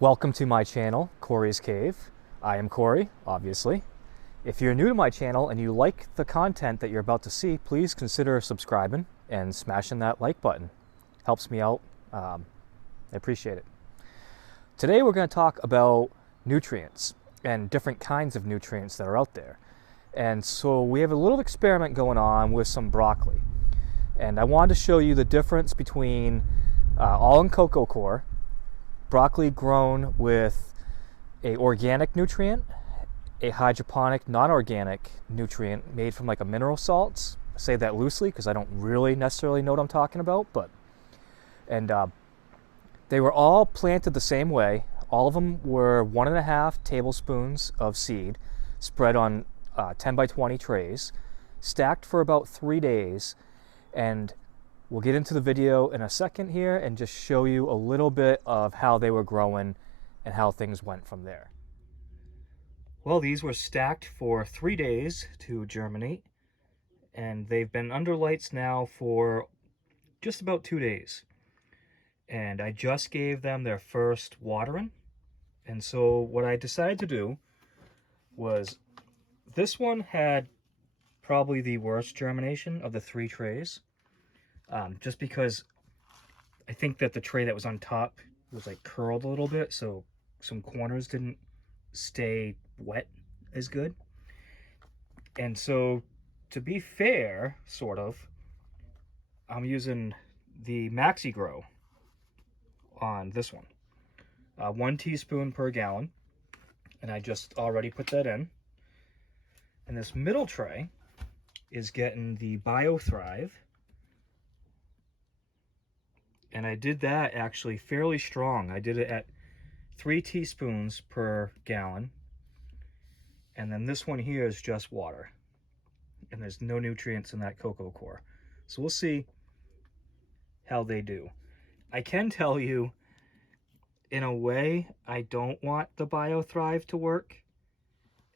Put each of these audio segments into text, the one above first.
Welcome to my channel, Corey's Cave. I am Corey, obviously. If you're new to my channel and you like the content that you're about to see, please consider subscribing and smashing that like button. Helps me out. I appreciate it. Today we're going to talk about nutrients and different kinds of nutrients that are out there. And so we have a little experiment going on with some broccoli. And I wanted to show you the difference between all in cocoa coir, broccoli grown with a organic nutrient, a hydroponic non-organic nutrient made from like a mineral salts. I say that loosely because I don't really necessarily know what I'm talking about, and they were all planted the same way. All of them were 1.5 tablespoons of seed spread on 10 by 20 trays, stacked for about 3 days, and we'll get into the video in a second here and just show you a little bit of how they were growing and how things went from there. Well, these were stacked for 3 days to germinate, and they've been under lights now for just about 2 days. And I just gave them their first watering. And so what I decided to do was, this one had probably the worst germination of the 3 trays. Just because I think that the tray that was on top was like curled a little bit, so some corners didn't stay wet as good. And so, to be fair, sort of, I'm using the Maxi Grow on this one. 1 teaspoon per gallon, and I just already put that in. And this middle tray is getting the Bio Thrive. And I did that actually fairly strong. I did it at 3 teaspoons per gallon. And then this one here is just water. And there's no nutrients in that cocoa coir. So we'll see how they do. I can tell you, in a way, I don't want the Bio Thrive to work.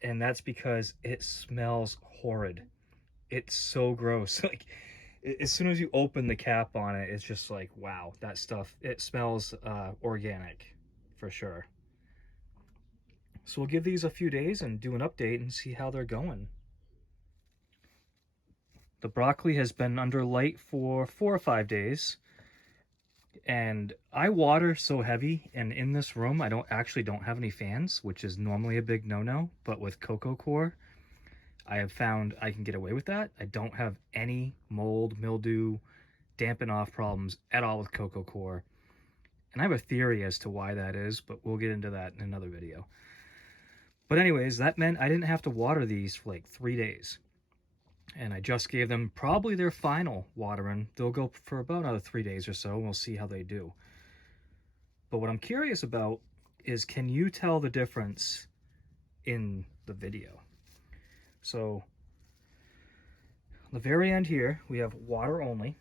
And that's because it smells horrid. It's so gross. Like, as soon as you open the cap on it, it's just like, wow, that stuff, it smells organic for sure. So we'll give these a few days and do an update and see how they're going. The broccoli has been under light for 4 or 5 days, and I water so heavy, and in this room I don't have any fans, which is normally a big no-no, but with cocoa coir I have found I can get away with that. I don't have any mold, mildew, dampen off problems at all with cocoa coir. And I have a theory as to why that is, but we'll get into that in another video. But anyways, that meant I didn't have to water these for like 3 days. And I just gave them probably their final watering. They'll go for about another 3 days or so, and we'll see how they do. But what I'm curious about is, can you tell the difference in the video? So, on the very end here, we have water only.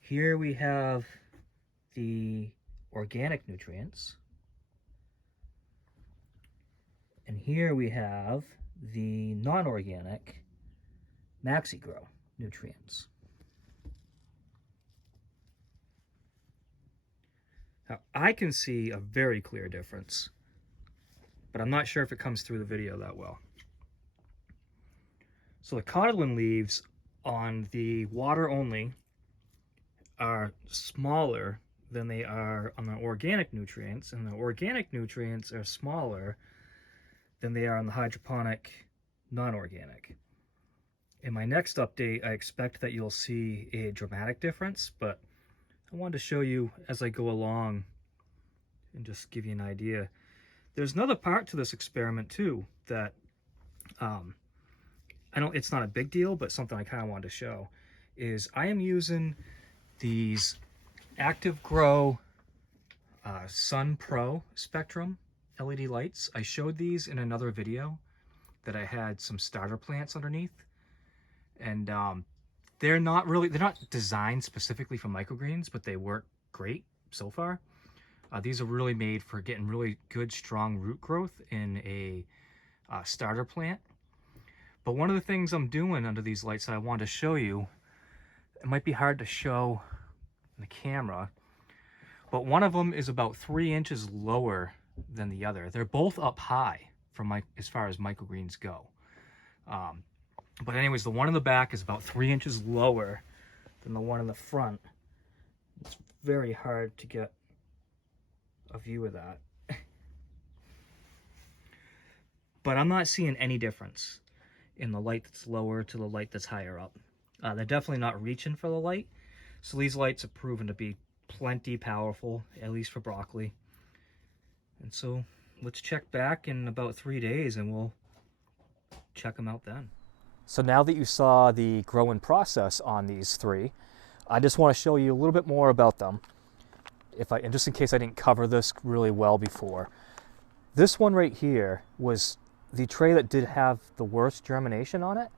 Here we have the organic nutrients. And here we have the non-organic Maxi Grow nutrients. Now, I can see a very clear difference, but I'm not sure if it comes through the video that well. So the codlin leaves on the water only are smaller than they are on the organic nutrients, and the organic nutrients are smaller than they are on the hydroponic non-organic. In my next update, I expect that you'll see a dramatic difference, but I wanted to show you as I go along and just give you an idea. There's another part to this experiment too that it's not a big deal, but something I kind of wanted to show is I am using these Active Grow Sun Pro Spectrum LED lights. I showed these in another video that I had some starter plants underneath, and they're not designed specifically for microgreens, but they work great so far. These are really made for getting really good, strong root growth in a starter plant. But one of the things I'm doing under these lights that I wanted to show you, it might be hard to show in the camera, but one of them is about 3 inches lower than the other. They're both up high from as far as microgreens go. But anyways, the one in the back is about 3 inches lower than the one in the front. It's very hard to get a view of that. But I'm not seeing any difference in the light that's lower to the light that's higher up. They're definitely not reaching for the light. So these lights have proven to be plenty powerful, at least for broccoli. And so let's check back in about 3 days and we'll check them out then. So now that you saw the growing process on these three, I just want to show you a little bit more about them. And just in case I didn't cover this really well before. This one right here was the tray that did have the worst germination on it.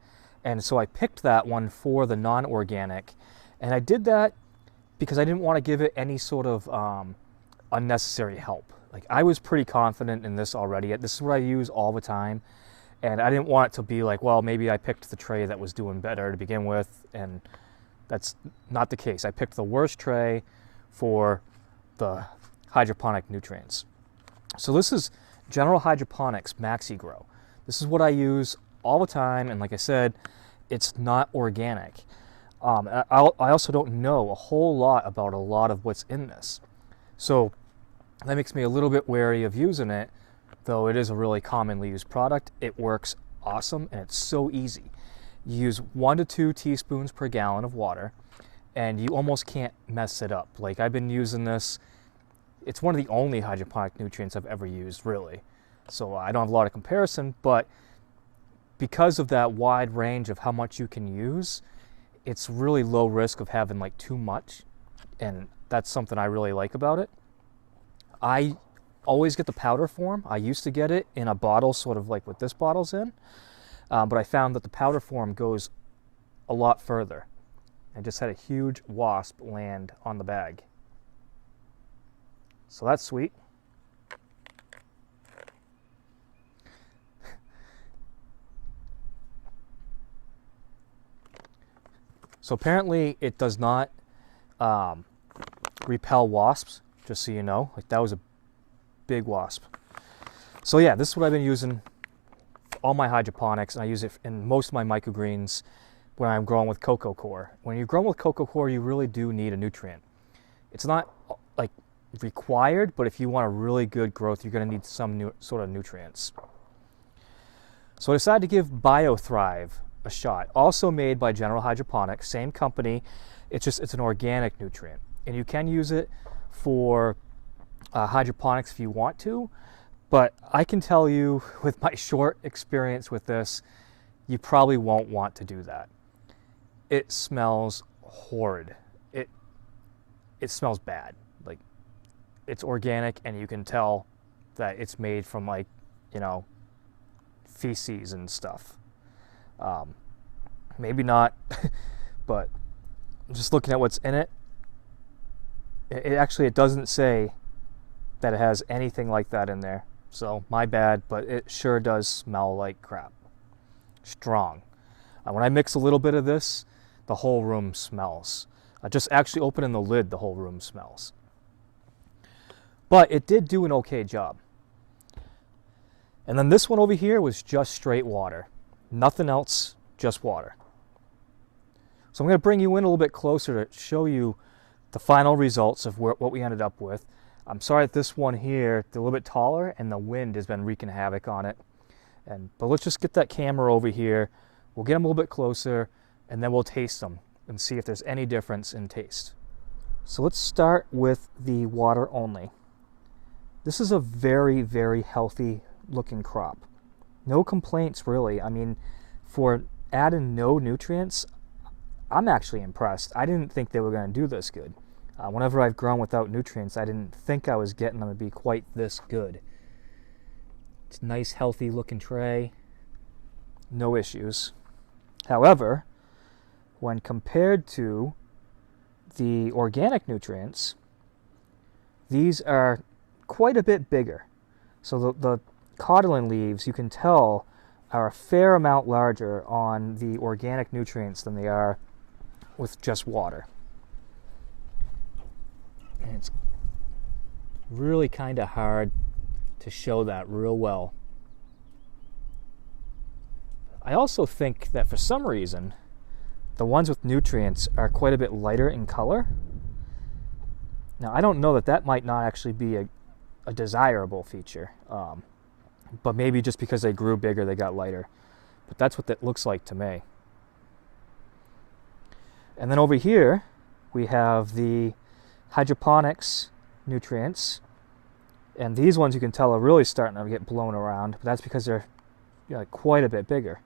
And so I picked that one for the non-organic. And I did that because I didn't want to give it any sort of unnecessary help. Like, I was pretty confident in this already. This is what I use all the time. And I didn't want it to be like, well, maybe I picked the tray that was doing better to begin with. And that's not the case. I picked the worst tray for the hydroponic nutrients. So this is General Hydroponics Maxi Grow. This is what I use all the time. And like I said, it's not organic. I also don't know a whole lot about a lot of what's in this. So that makes me a little bit wary of using it, though it is a really commonly used product. It works awesome and it's so easy. You use 1 to 2 teaspoons per gallon of water and you almost can't mess it up. Like, I've been using this. It's one of the only hydroponic nutrients I've ever used, really. So I don't have a lot of comparison, but because of that wide range of how much you can use, it's really low risk of having like too much, and that's something I really like about it. I always get the powder form. I used to get it in a bottle, sort of like what this bottle's in, but I found that the powder form goes a lot further. I just had a huge wasp land on the bag. So that's sweet. So apparently it does not repel wasps, just so you know. Like, that was a big wasp. So yeah, this is what I've been using all my hydroponics, and I use it in most of my microgreens when I'm growing with coco coir. When you're growing with coco coir, you really do need a nutrient. It's not like required, but if you want a really good growth, you're going to need some sort of nutrients. So I decided to give BioThrive a shot. Also made by General Hydroponics, same company. It's an organic nutrient, and you can use it for hydroponics if you want to. But I can tell you, with my short experience with this, you probably won't want to do that. It smells horrid. It smells bad. Like, it's organic, and you can tell that it's made from, like, you know, feces and stuff. Maybe not, but just looking at what's in it, it doesn't say that it has anything like that in there. So my bad, but it sure does smell like crap. Strong. When I mix a little bit of this, the whole room smells. Just actually opening the lid, the whole room smells. But it did do an okay job. And then this one over here was just straight water. Nothing else, just water. So I'm going to bring you in a little bit closer to show you the final results of what we ended up with. I'm sorry that this one here, they're a little bit taller and the wind has been wreaking havoc on it. But let's just get that camera over here. We'll get them a little bit closer and then we'll taste them and see if there's any difference in taste. So let's start with the water only. This is a very, very healthy looking crop. No complaints, really. I mean, for adding no nutrients, I'm actually impressed. I didn't think they were going to do this good. Whenever I've grown without nutrients, I didn't think I was getting them to be quite this good. It's a nice, healthy looking tray. No issues. However, when compared to the organic nutrients, these are quite a bit bigger. So the codlin leaves, you can tell, are a fair amount larger on the organic nutrients than they are with just water. It's really kind of hard to show that real well. I also think that for some reason, the ones with nutrients are quite a bit lighter in color. Now, I don't know that that might not actually be a desirable feature, but maybe just because they grew bigger, they got lighter. But that's what that looks like to me. And then over here, we have the Hydroponics Nutrients. And these ones you can tell are really starting to get blown around, but that's because they're quite a bit bigger.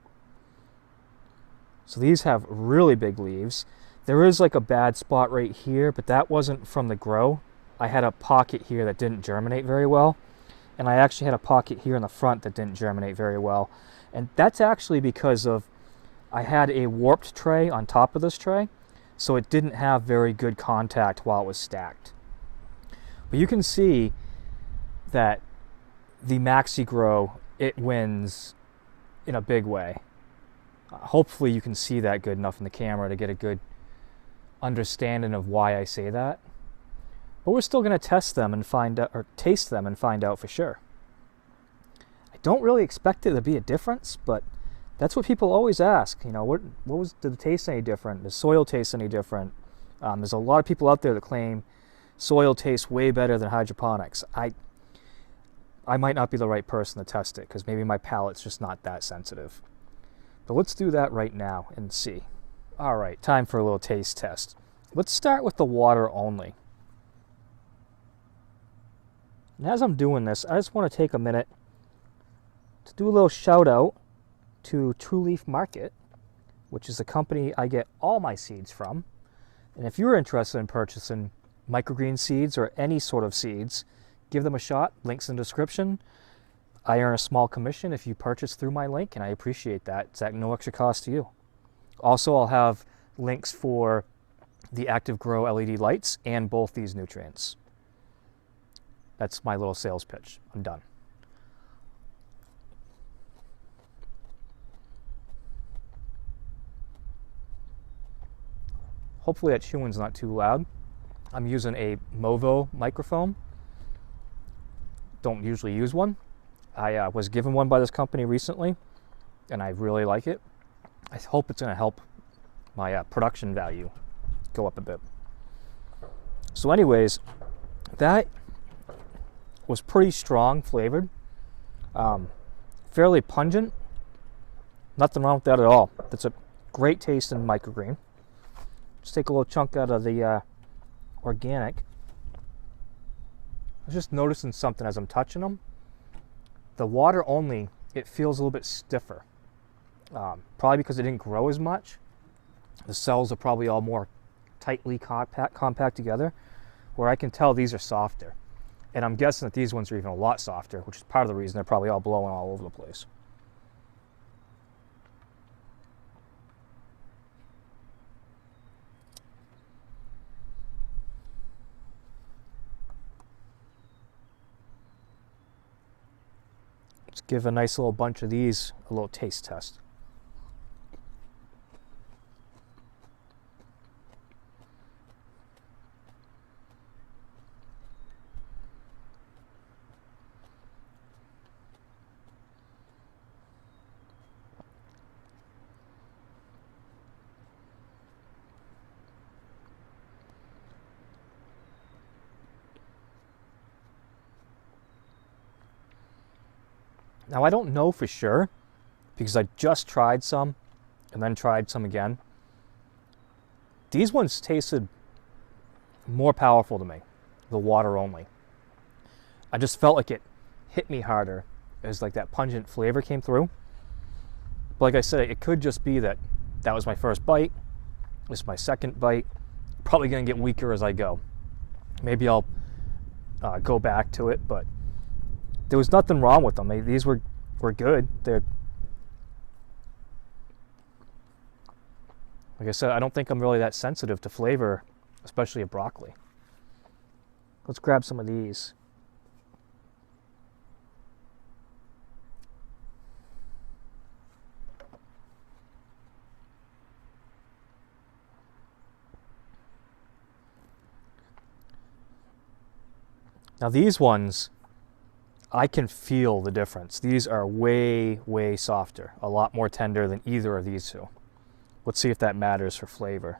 So these have really big leaves. There is like a bad spot right here, but that wasn't from the grow. I had a pocket here that didn't germinate very well, and I actually had a pocket here in the front that didn't germinate very well. And that's actually because of I had a warped tray on top of this tray, so it didn't have very good contact while it was stacked. But you can see that the Maxi Grow, it wins in a big way. Hopefully you can see that good enough in the camera to get a good understanding of why I say that. But we're still going to test them and find out, or taste them and find out for sure. I don't really expect it to be a difference, but that's what people always ask. You know, did it taste any different? Does soil taste any different? There's a lot of people out there that claim soil tastes way better than hydroponics. I might not be the right person to test it because maybe my palate's just not that sensitive. But let's do that right now and see. All right, time for a little taste test. Let's start with the water only. And as I'm doing this, I just want to take a minute to do a little shout out to True Leaf Market, which is the company I get all my seeds from. And if you're interested in purchasing microgreen seeds or any sort of seeds, give them a shot. Links in the description. I earn a small commission if you purchase through my link, and I appreciate that. It's at no extra cost to you. Also, I'll have links for the Active Grow LED lights and both these nutrients. That's my little sales pitch. I'm done. Hopefully that chewing's not too loud. I'm using a Movo microphone. Don't usually use one. I was given one by this company recently, and I really like it. I hope it's going to help my production value go up a bit. So anyways, that was pretty strong flavored, fairly pungent. Nothing wrong with that at all. That's a great taste in microgreen. Just take a little chunk out of the organic. I was just noticing something as I'm touching them. The water only, it feels a little bit stiffer. Probably because it didn't grow as much. The cells are probably all more tightly compact together, where I can tell these are softer. And I'm guessing that these ones are even a lot softer, which is part of the reason they're probably all blowing all over the place. Let's give a nice little bunch of these a little taste test. Now I don't know for sure because I just tried some and then tried some again. These ones tasted more powerful to me, the water only. I just felt like it hit me harder as like that pungent flavor came through. But like I said, it could just be that that was my first bite. This is my second bite. Probably gonna get weaker as I go. Maybe I'll go back to it, but there was nothing wrong with them. These were good. They're, like I said, I don't think I'm really that sensitive to flavor, especially of broccoli. Let's grab some of these. Now these ones, I can feel the difference. These are way, way softer, a lot more tender than either of these two. Let's see if that matters for flavor.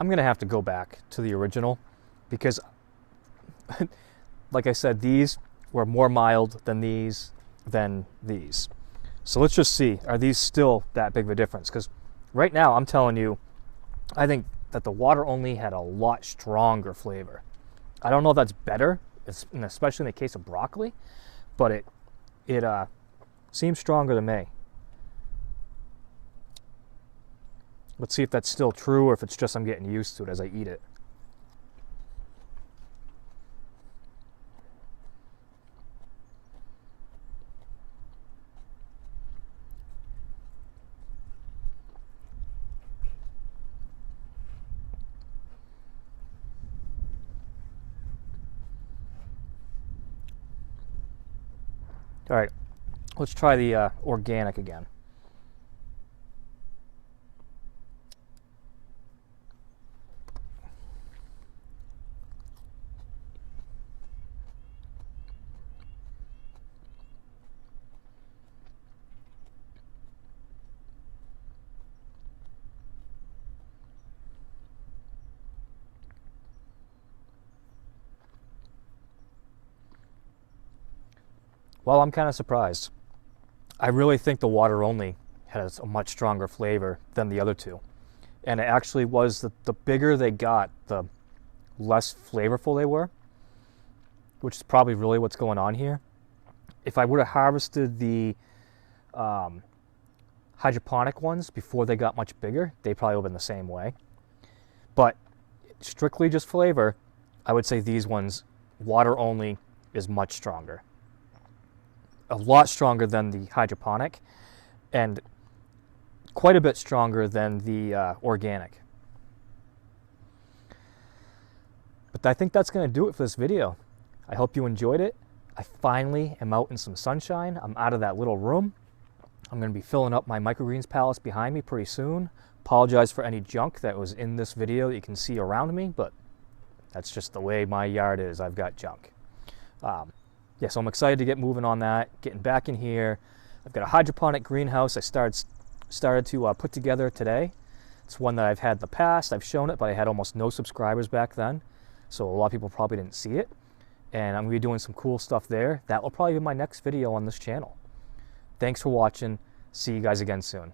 I'm gonna have to go back to the original because like I said, these were more mild than these. So let's just see, are these still that big of a difference? Because right now I'm telling you, I think that the water only had a lot stronger flavor. I don't know if that's better, especially in the case of broccoli, but it seems stronger to me. Let's see if that's still true or if it's just I'm getting used to it as I eat it. All right, let's try the organic again. Well, I'm kind of surprised. I really think the water only has a much stronger flavor than the other two. And it actually was the bigger they got, the less flavorful they were, which is probably really what's going on here. If I would have harvested the hydroponic ones before they got much bigger, they probably would have been the same way. But strictly just flavor, I would say these ones, water only, is much stronger. A lot stronger than the hydroponic, and quite a bit stronger than the organic. But I think that's going to do it for this video. I hope you enjoyed it. I finally am out in some sunshine. I'm out of that little room. I'm going to be filling up my microgreens pallets behind me pretty soon. Apologize for any junk that was in this video that you can see around me, but that's just the way my yard is. I've got junk. Yeah, so I'm excited to get moving on that, getting back in here. I've got a hydroponic greenhouse I started to put together today. It's one that I've had in the past. I've shown it, but I had almost no subscribers back then, so a lot of people probably didn't see it. And I'm going to be doing some cool stuff there. That will probably be my next video on this channel. Thanks for watching. See you guys again soon.